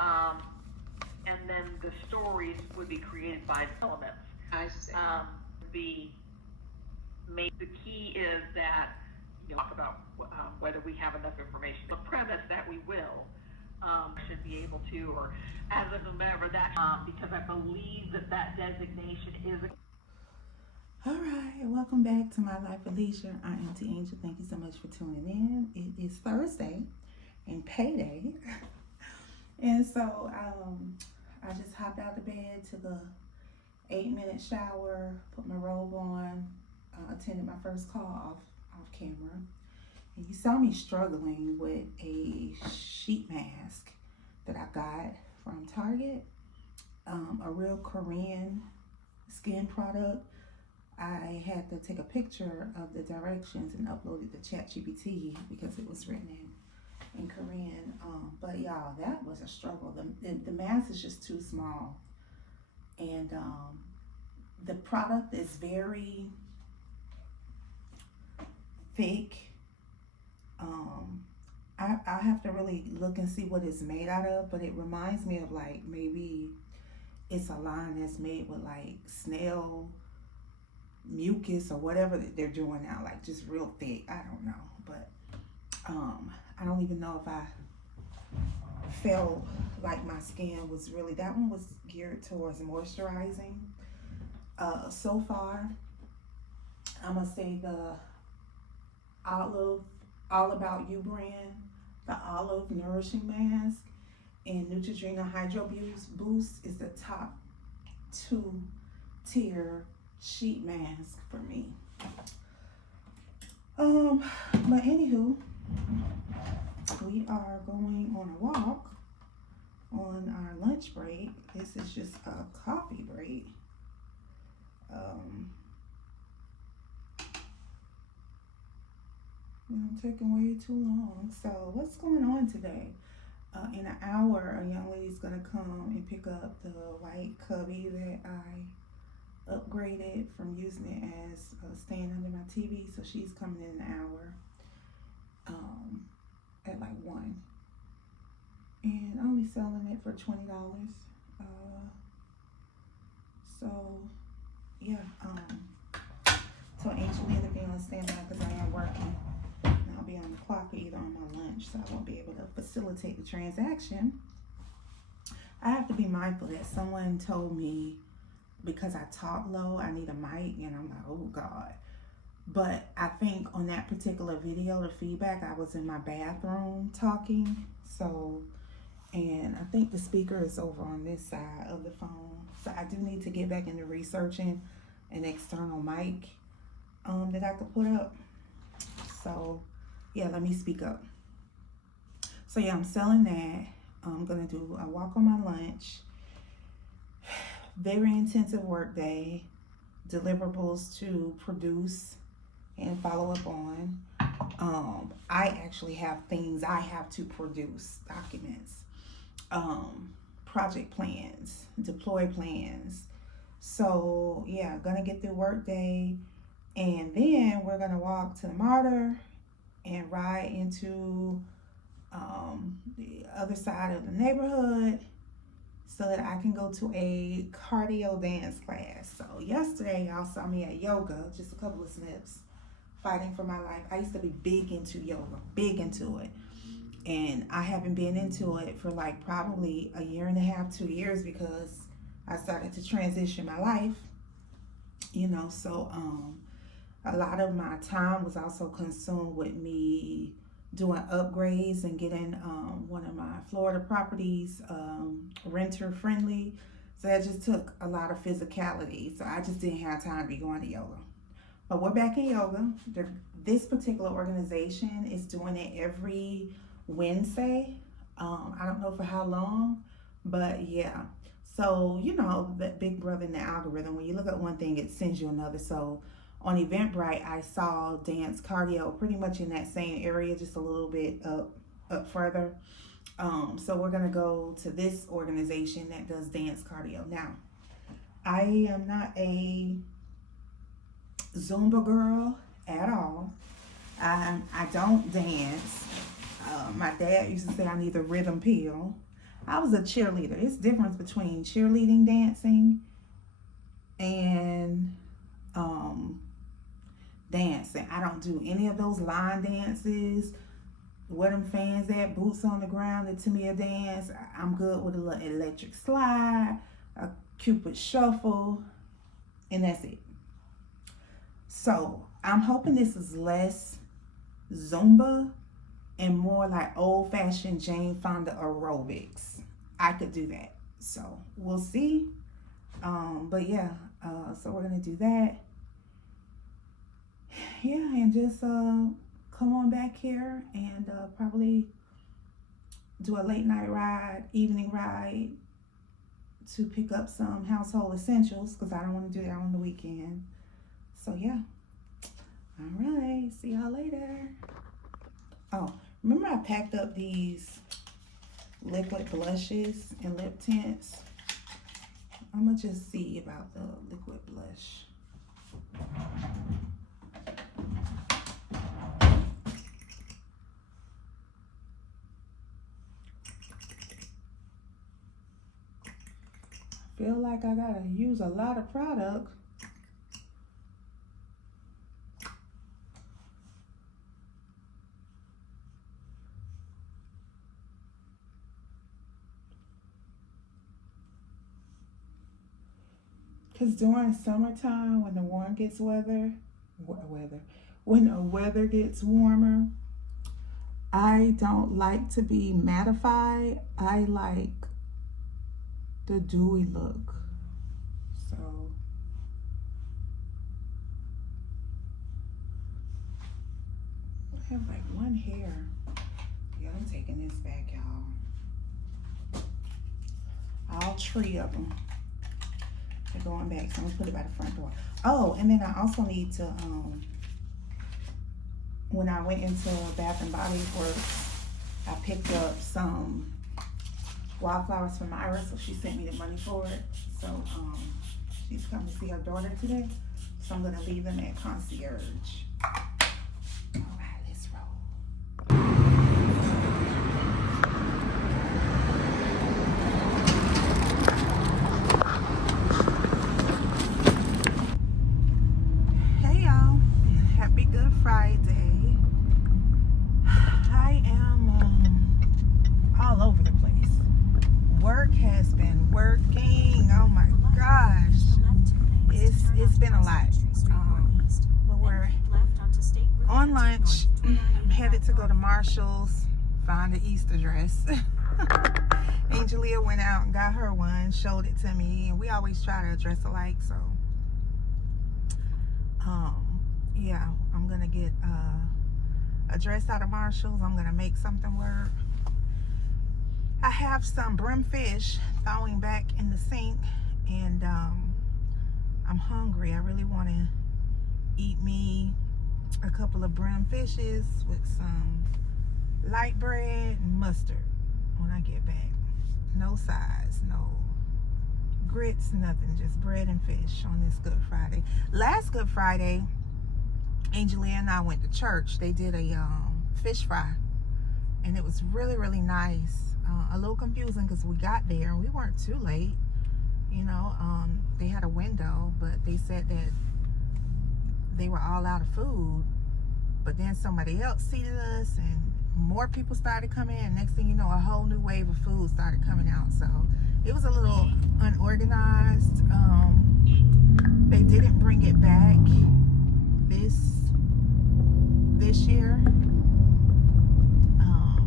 Um, and then the stories would be created by elements. I see. The key is that you talk about whether we have enough information. The premise that we will should be able to, or as of whomever that, because I believe that designation is. All right, welcome back to My Life of Leisure. I'm Auntie Angel. Thank you so much for tuning in. It is Thursday and payday. And so I just hopped out of bed, took a 8-minute shower, put my robe on, attended my first call off camera. And you saw me struggling with a sheet mask that I got from Target, a real Korean skin product. I had to take a picture of the directions and upload it to ChatGPT because it was written in Korean. But y'all, that was a struggle. The mask is just too small. And the product is very thick. I have to really look and see what it's made out of, but it reminds me of like maybe it's a line that's made with like snail mucus or whatever that they're doing now, like just real thick. I don't know, but I don't even know if I felt like my skin was really, that one was geared towards moisturizing. So far I'm gonna say the All About You brand, the Olive Nourishing Mask, and Neutrogena Hydro Boost is the top 2-tier sheet mask for me. But anywho, we are going on a walk on our lunch break. This is just a coffee break. I'm taking way too long. So what's going on today? In an hour, a young lady's gonna come and pick up the white cubby that I upgraded from using it as staying under my TV. So she's coming in an hour at like 1, and I'll be selling it for $20. So yeah, so Angel needs to be on standby because I am working. I'll be on the clock either on my lunch, so I won't be able to facilitate the transaction. I have to be mindful that someone told me because I talk low, I need a mic, and I'm like, oh God. But I think on that particular video, the feedback, I was in my bathroom talking. So, and I think the speaker is over on this side of the phone. So I do need to get back into researching an external mic that I could put up. So yeah, let me speak up. So yeah, I'm selling that. I'm gonna do a walk on my lunch. Very intensive work day, deliverables to produce and follow up on. I actually have things I have to produce, documents, project plans, deploy plans. So yeah, gonna get through work day, and then we're gonna walk to the Martyr and ride into the other side of the neighborhood so that I can go to a cardio dance class. So yesterday y'all saw me at yoga, just a couple of snips, fighting for my life. I used to be big into yoga, big into it. And I haven't been into it for like probably a year and a half, 2 years, because I started to transition my life, you know. So a lot of my time was also consumed with me doing upgrades and getting one of my Florida properties renter friendly. So that just took a lot of physicality. So I just didn't have time to be going to yoga. But we're back in yoga. This particular organization is doing it every Wednesday. I don't know for how long, but yeah. So, you know, that big brother in the algorithm, when you look at one thing, it sends you another. So on Eventbrite, I saw dance cardio pretty much in that same area, just a little bit up further. So we're gonna go to this organization that does dance cardio. Now, I am not a Zumba girl at all. I don't dance. My dad used to say I need a rhythm pill. I was a cheerleader. It's difference between cheerleading dancing and dancing. I don't do any of those line dances. Where them fans at, boots on the ground, the Tamia dance. I'm good with a little electric slide, a Cupid shuffle, and that's it. So I'm hoping this is less Zumba and more like old-fashioned Jane Fonda aerobics. I could do that. So we'll see. But yeah, so we're gonna do that. Yeah, and just come on back here and probably do a late night ride, evening ride to pick up some household essentials because I don't want to do that on the weekend. So yeah. All right, see y'all later. Oh, remember I packed up these liquid blushes and lip tints? I'm gonna just see about the liquid blush. Feel like I gotta use a lot of product. Because during summertime, when the warm gets when the weather gets warmer, I don't like to be mattified. I like the dewy look. So I have like one hair. Yeah, I'm taking this back, y'all. All three of them. They're going back, so I'm gonna put it by the front door. Oh, and then I also need to when I went into Bath and Body Works, I picked up some wildflowers from Myra, so she sent me the money for it. So she's coming to see her daughter today, so I'm gonna leave them at concierge. All right, let's roll. Hey y'all, happy Good Friday. I am all over the place. Work has been working. Oh my gosh, it's been a lot. But we're on lunch. I'm headed to go to Marshall's, find an Easter dress. Angelia went out and got her one, showed it to me, and we always try to dress alike. So yeah, I'm gonna get a dress out of Marshall's. I'm gonna make something work. I have some brim fish thawing back in the sink, and I'm hungry. I really want to eat me a couple of brim fishes with some light bread and mustard when I get back. No sides, no grits, nothing, just bread and fish on this Good Friday. Last Good Friday, Angelia and I went to church. They did a fish fry, and it was really, really nice. A little confusing because we got there and we weren't too late, you know. They had a window, but they said that they were all out of food. But then somebody else seated us and more people started coming in. Next thing you know, a whole new wave of food started coming out. So it was a little unorganized. They didn't bring it back this year.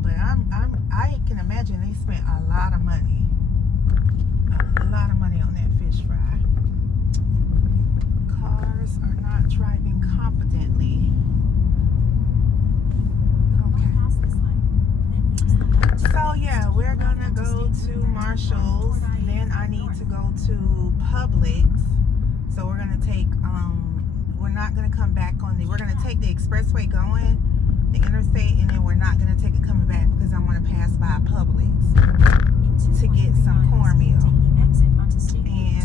But I can imagine they spent a lot of money on that fish fry. Cars are not driving confidently. Okay. So yeah, we're gonna go to Marshall's. Then I need to go to Publix. So we're gonna take we're not gonna come back we're gonna take the expressway going, the interstate, and then we're not gonna take it coming back because I want to pass by Publix to get some cornmeal and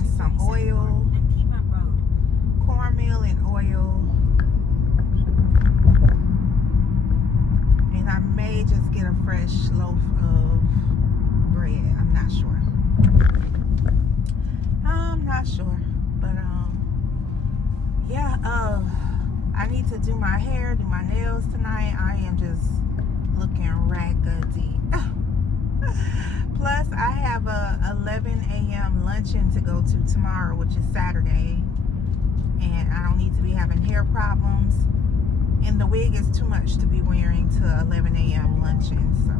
some oil, cornmeal and oil, and I may just get a fresh loaf of bread. I not sure. But yeah, I need to do my hair, do my nails tonight. I am just looking raggedy. Plus, I have a 11 a.m. luncheon to go to tomorrow, which is Saturday. And I don't need to be having hair problems. And the wig is too much to be wearing to 11 a.m. luncheon. So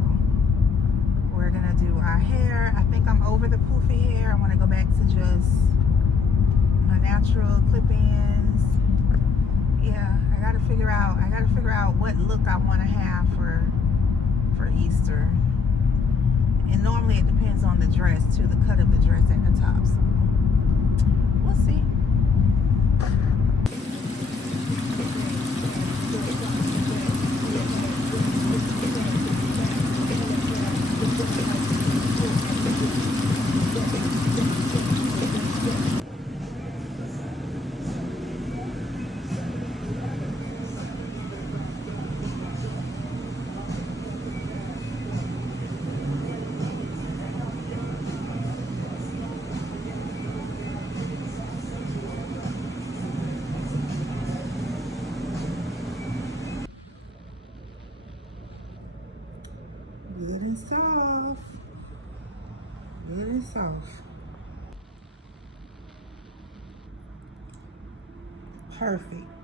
we're going to do our hair. I think I'm over the poofy hair. I want to go back to just my natural clip-ins. Yeah, I got to figure out what look I want to have for Easter. And normally it depends on the dress too, the cut of the dress at the top. So we'll see. Getting soft. Getting soft. Perfect.